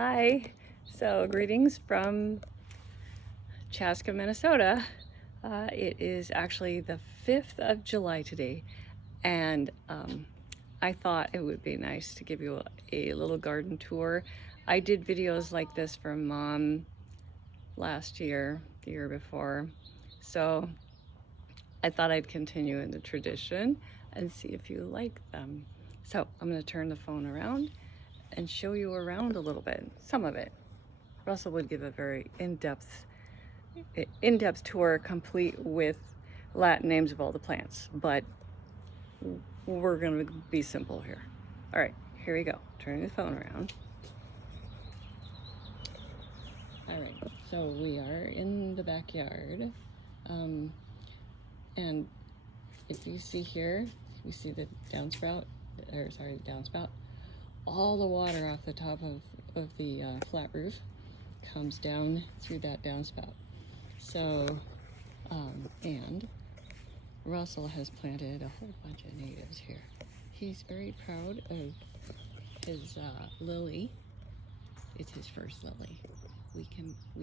Hi. So, greetings from Chaska, Minnesota. It is actually the 5th of July today, and I thought it would be nice to give you a little garden tour. I did videos like this for Mom last year, the year before, so I thought I'd continue in the tradition and see if you like them. So, I'm going to turn the phone around and show you around a little bit, some of it. Russell would give a very in-depth tour complete with Latin names of all the plants, but we're going to be simple here. All right, here we go. Turning the phone around. All right, so we are in the backyard, and if you see here, you see the downspout, all the water off the top of the flat roof comes down through that downspout. So, and Russell has planted a whole bunch of natives here. He's very proud of his lily. It's his first lily. We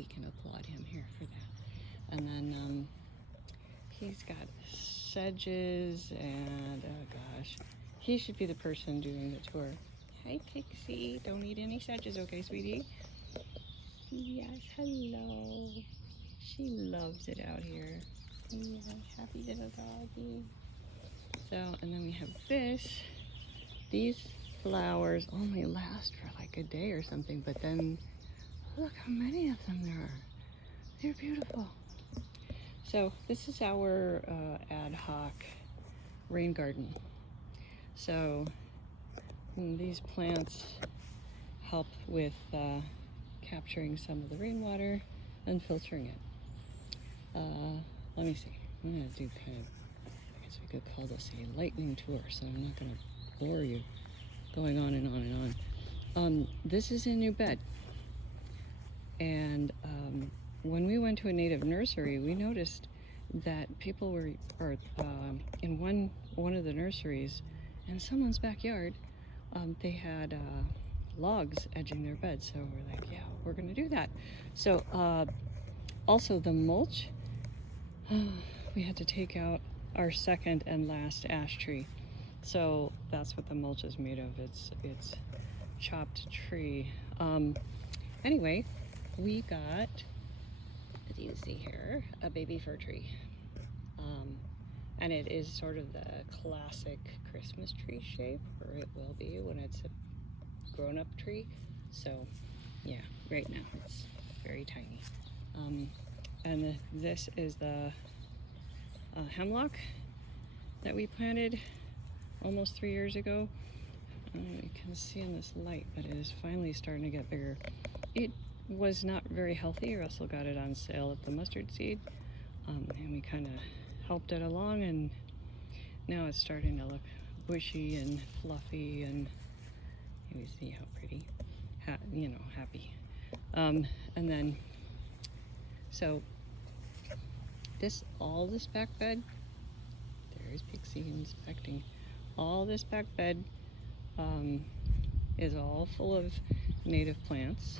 can applaud him here for that. And then he's got sedges and oh gosh, he should be the person doing the tour. Hi Pixie, don't eat any sedges, okay, sweetie? Yes, hello. She loves it out here. Yes, happy little doggy. So, and then we have this. These flowers only last for like a day or something, but then look how many of them there are. They're beautiful. So this is our ad hoc rain garden. So these plants help with capturing some of the rainwater and filtering it. Let me see. I'm gonna do kind of, I guess we could call this a lightning tour, so I'm not gonna bore you going on and on and on. This is a new bed, and when we went to a native nursery, we noticed that people were in one of the nurseries in someone's backyard. They had logs edging their bed, so we're like, yeah, we're gonna do that. So also the mulch, we had to take out our second and last ash tree. So that's what the mulch is made of. It's chopped tree. Anyway, we got, as you see here, a baby fir tree. And it is sort of the classic Christmas tree shape, or it will be when it's a grown-up tree. So yeah, right now it's very tiny. And this is the hemlock that we planted almost 3 years ago. You can see in this light, but it is finally starting to get bigger. It was not very healthy. Russell got it on sale at the mustard seed, and we kind of helped it along, and now it's starting to look bushy and fluffy, and you see how pretty, happy. And then, so all this back bed, there's Pixie inspecting. All this back bed is all full of native plants,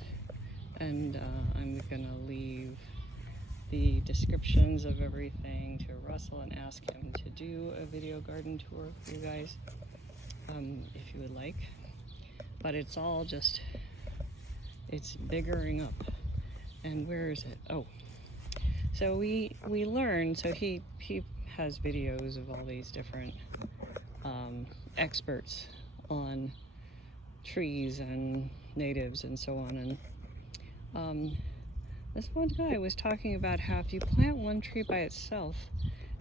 and I'm gonna leave the descriptions of everything to Russell and ask him to do a video garden tour for you guys, if you would like. But it's all just, it's biggering up. And where is it? Oh, so we learned, so he has videos of all these different experts on trees and natives and so on, and this one guy was talking about how if you plant one tree by itself,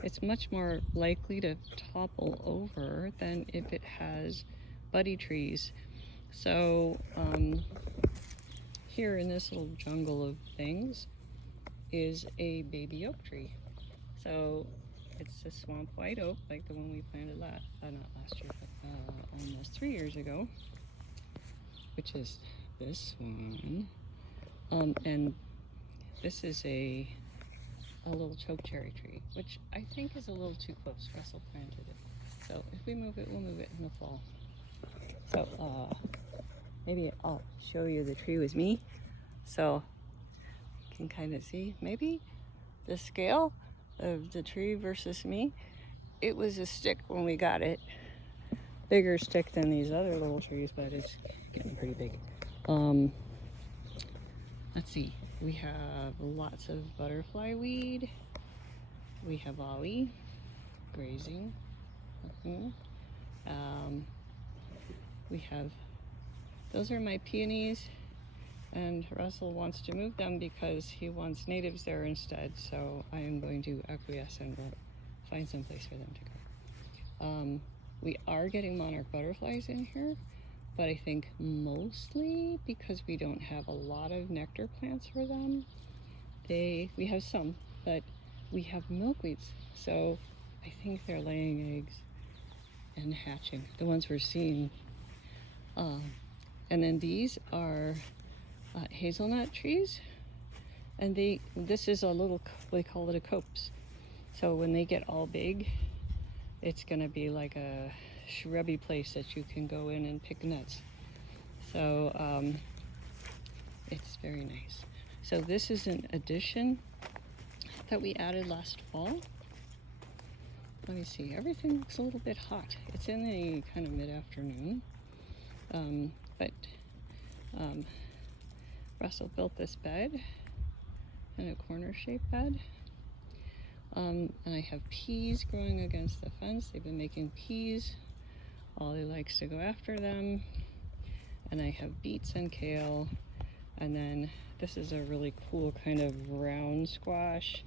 it's much more likely to topple over than if it has buddy trees. So here in this little jungle of things is a baby oak tree. So it's a swamp white oak, like the one we planted not last year, but almost 3 years ago, which is this one. And this is a little chokecherry tree, which I think is a little too close. Russell planted it. So if we move it, we'll move it in the fall. So maybe I'll show you the tree with me so you can kind of see maybe the scale of the tree versus me. It was a stick when we got it, bigger stick than these other little trees, but it's getting pretty big. Let's see, we have lots of butterfly weed. We have Ollie grazing. We have, those are my peonies, and Russell wants to move them because he wants natives there instead, so I am going to acquiesce and we'll find some place for them to go. We are getting monarch butterflies in here, but I think mostly because we don't have a lot of nectar plants for them. We have some, but we have milkweeds, so I think they're laying eggs and hatching, the ones we're seeing. And then these are hazelnut trees, and this is a little, they call it a copse. So when they get all big, it's gonna be like a shrubby place that you can go in and pick nuts. So it's very nice. So this is an addition that we added last fall. Let me see, everything looks a little bit hot. It's in the kind of mid-afternoon, but Russell built this bed in a corner-shaped bed. And I have peas growing against the fence. They've been making peas. Ollie likes to go after them. And I have beets and kale. And then this is a really cool kind of round squash.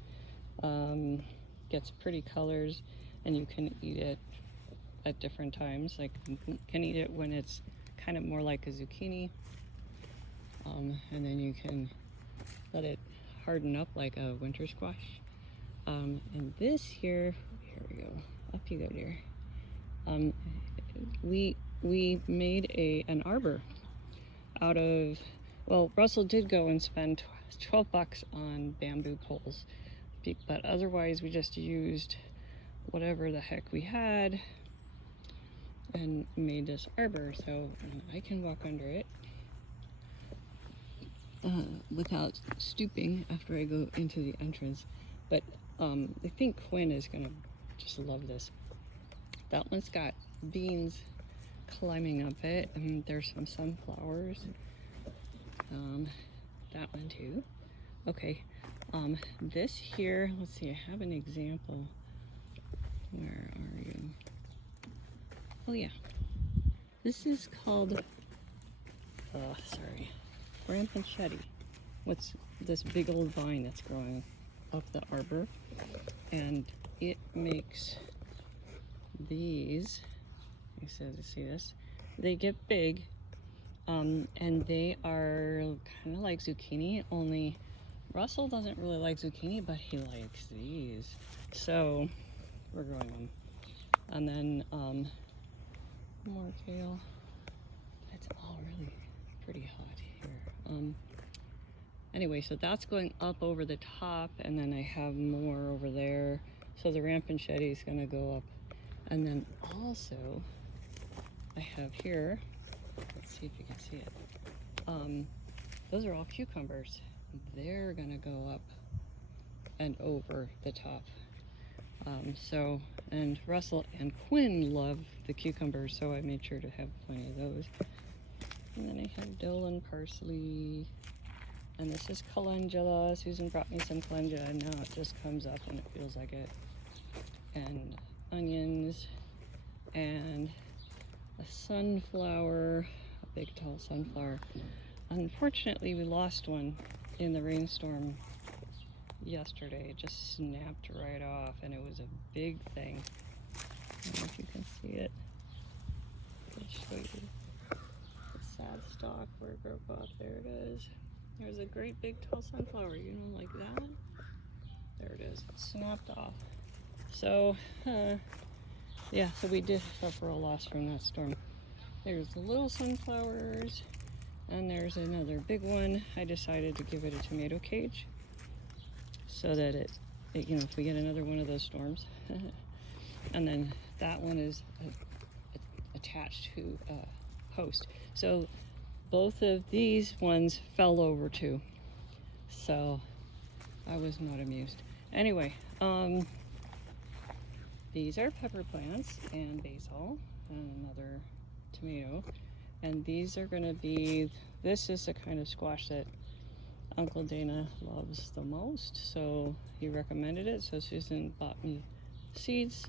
Gets pretty colors, and you can eat it at different times. Like you can eat it when it's kind of more like a zucchini. And then you can let it harden up like a winter squash. And this here we go, up you go, dear. We made an arbor out of, well, Russell did go and spend 12 bucks on bamboo poles, but otherwise we just used whatever the heck we had and made this arbor. So I can walk under it without stooping after I go into the entrance. But I think Quinn is gonna just love this. That one's got beans climbing up it, and there's some sunflowers. That one too. Okay, this here, let's see, I have an example. Where are you? Oh yeah, this is called, Rampanchetti. What's this big old vine that's growing up the arbor, and it makes these, you said to see this, they get big, and they are kind of like zucchini, only Russell doesn't really like zucchini, but he likes these, so we're growing them. And then more kale. It's all really pretty hot here. Anyway, so that's going up over the top, and then I have more over there. So the Rampanchetti is going to go up. And then also, I have here, let's see if you can see it. Those are all cucumbers. They're going to go up and over the top. And Russell and Quinn love the cucumbers, so I made sure to have plenty of those. And then I have dill and parsley. And this is calendula. Susan brought me some calendula, and now it just comes up and it feels like it. And onions, and a sunflower, a big tall sunflower. Unfortunately, we lost one in the rainstorm yesterday. It just snapped right off, and it was a big thing. I don't know if you can see it. I'll show you the sad stalk where it broke off. There it is. There's a great big tall sunflower, you know, like that. There it is, it snapped off. So, yeah, so we did suffer a loss from that storm. There's the little sunflowers, and there's another big one. I decided to give it a tomato cage so that it you know, if we get another one of those storms. And then that one is attached to a post. So both of these ones fell over too. So I was not amused. Anyway, these are pepper plants and basil and another tomato. And these are gonna be, this is the kind of squash that Uncle Dana loves the most. So he recommended it. So Susan bought me seeds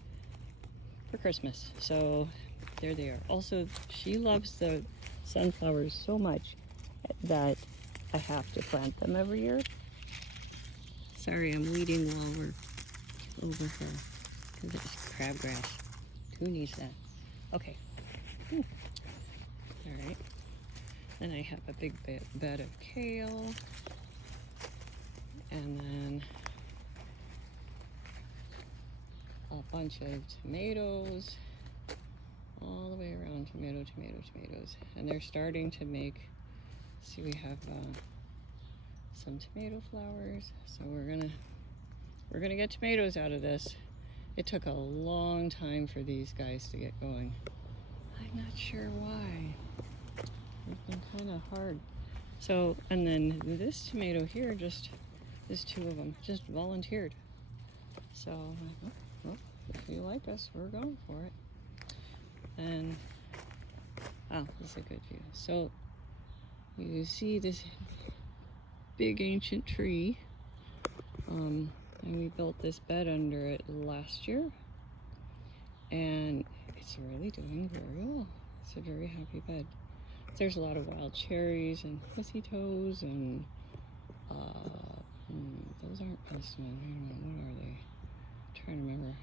for Christmas. So there they are. Also, she loves the sunflowers so much that I have to plant them every year. Sorry, I'm weeding while we're over here because it's crabgrass. Who needs that? Okay. All right. Then I have a big bed of kale. And then a bunch of tomatoes. All the way around, tomatoes. And they're starting to make, see, we have some tomato flowers. So we're gonna get tomatoes out of this. It took a long time for these guys to get going. I'm not sure why. It's been kind of hard. So, and then this tomato here, just, there's two of them, just volunteered. So, well, if you like us, we're going for it. And, oh, this is a good view. So, you see this big ancient tree. And we built this bed under it last year. And it's really doing very well. It's a very happy bed. There's a lot of wild cherries and pussy toes and those aren't persimmon. I don't know, what are they? I'm trying to remember.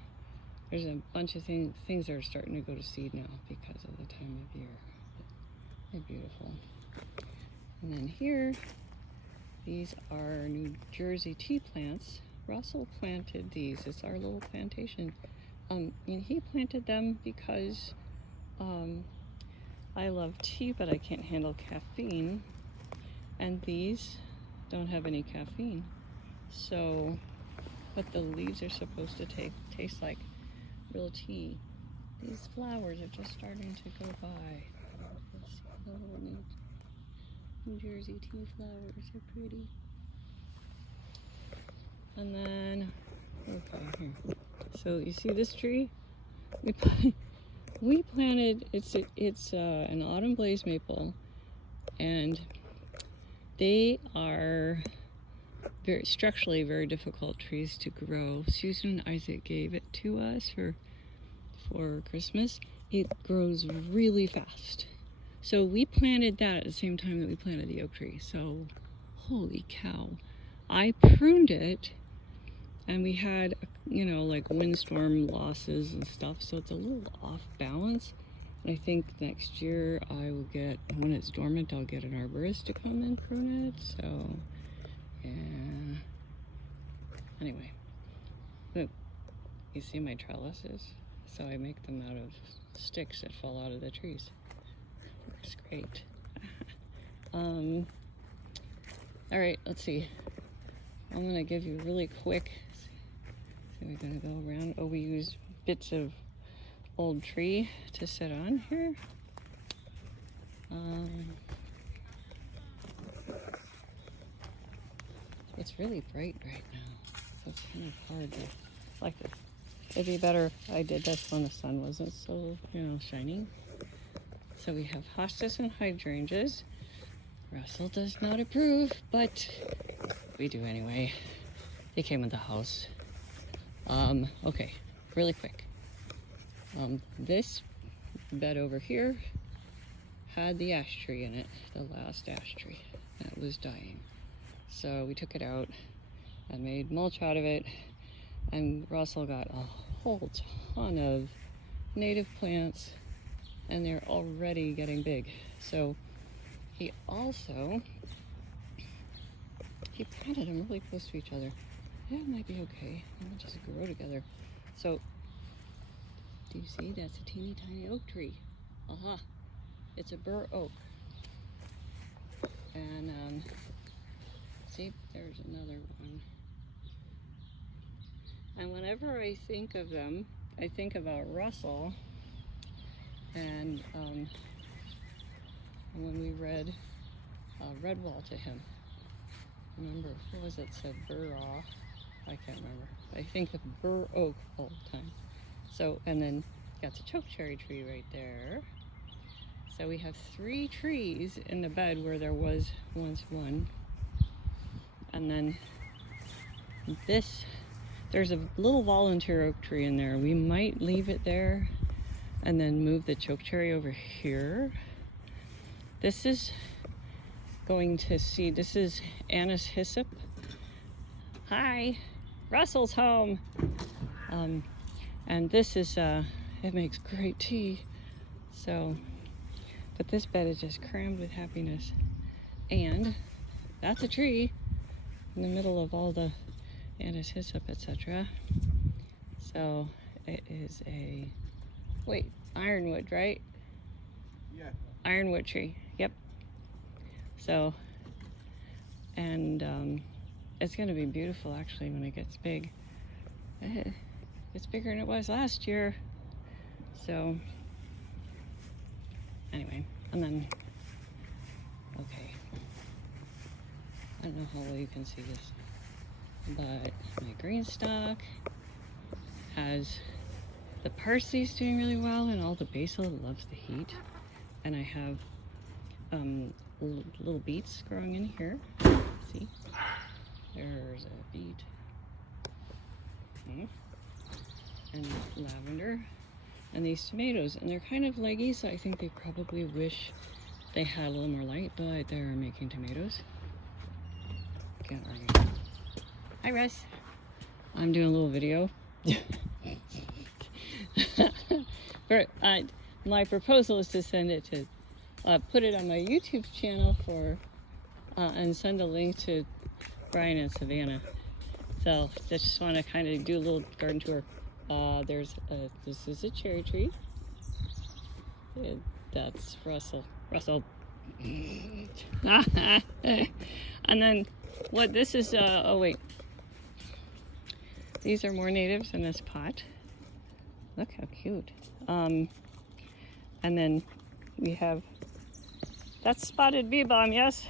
There's a bunch of things that are starting to go to seed now because of the time of year. They're beautiful. And then here, these are New Jersey tea plants. Russell planted these. It's our little plantation. And he planted them because I love tea, but I can't handle caffeine. And these don't have any caffeine. So, but the leaves are supposed to taste like real tea. These flowers are just starting to go by. Let's see, the little New Jersey tea flowers are pretty. And then, okay, here. So you see this tree? We planted, it's an autumn blaze maple, and they are very structurally very difficult trees to grow. Susan and Isaac gave it to us for Christmas. It grows really fast. So we planted that at the same time that we planted the oak tree. So holy cow. I pruned it, and we had, you know, like windstorm losses and stuff, so it's a little off balance. And I think next year I will get, when it's dormant, I'll get an arborist to come and prune it. So yeah. Anyway, look, you see my trellises? So I make them out of sticks that fall out of the trees. Works great. All right, let's see. I'm gonna give you really quick. So we're gonna go around. Oh, we use bits of old tree to sit on here. It's really bright right now, so it's kind of hard to like this. It'd be better if I did this when the sun wasn't so, you know, shining. So we have hostas and hydrangeas. Russell does not approve, but we do anyway. They came in the house. Okay, really quick. This bed over here had the ash tree in it, the last ash tree that was dying. So we took it out and made mulch out of it, and Russell got a whole ton of native plants, and they're already getting big. So he planted them really close to each other. Yeah, it might be okay. They'll just grow together. So, do you see? That's a teeny tiny oak tree. Aha! It's a bur oak. And see, there's another one. And whenever I think of them, I think about Russell. And when we read Redwall to him. Remember, what was it? Said Burraw. I can't remember. I think of Bur Oak all the time. So, and then got the chokecherry tree right there. So we have 3 trees in the bed where there was once one. And then there's a little volunteer oak tree in there. We might leave it there and then move the chokecherry over here. This is going to see, this is Anise hyssop. Hi, Russell's home. And this is, it makes great tea. So, but this bed is just crammed with happiness. And that's a tree in the middle of all the Anise hyssop, etc. So it is a, wait, ironwood, right? Yeah. Ironwood tree, yep. So, and it's going to be beautiful actually when it gets big. It's bigger than it was last year. So, anyway, and then, okay. I don't know how well you can see this, but my green stock has the parsley's doing really well, and all the basil loves the heat. And I have little beets growing in here. See, there's a beet. And lavender, and these tomatoes, and they're kind of leggy, so I think they probably wish they had a little more light, but they're making tomatoes. Can't argue. Hi, Russ. I'm doing a little video. My proposal is to send it to, put it on my YouTube channel for, and send a link to Brian and Savannah. So just want to kind of do a little garden tour. This is a cherry tree. That's Russell. And then what this is, oh wait. These are more natives in this pot. Look how cute. And then we have, that's spotted bee balm, yes?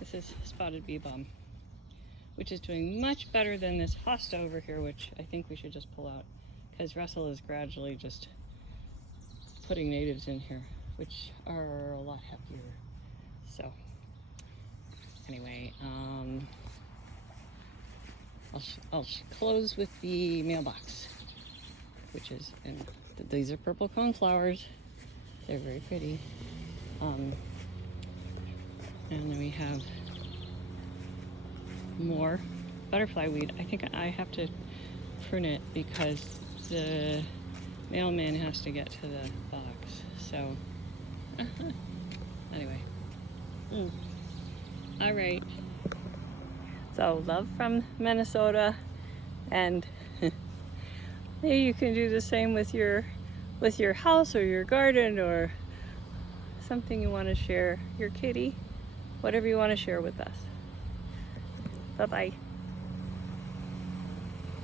This is spotted bee balm, which is doing much better than this hosta over here, which I think we should just pull out, because Russell is gradually just putting natives in here, which are a lot happier. So anyway, I'll close with the mailbox, which is, and these are purple cone flowers. They're very pretty. And then we have more butterfly weed. I think I have to prune it because the mailman has to get to the box. So anyway. All right. So love from Minnesota, and maybe you can do the same with your house or your garden or something you want to share, your kitty, whatever you want to share with us. Bye-bye.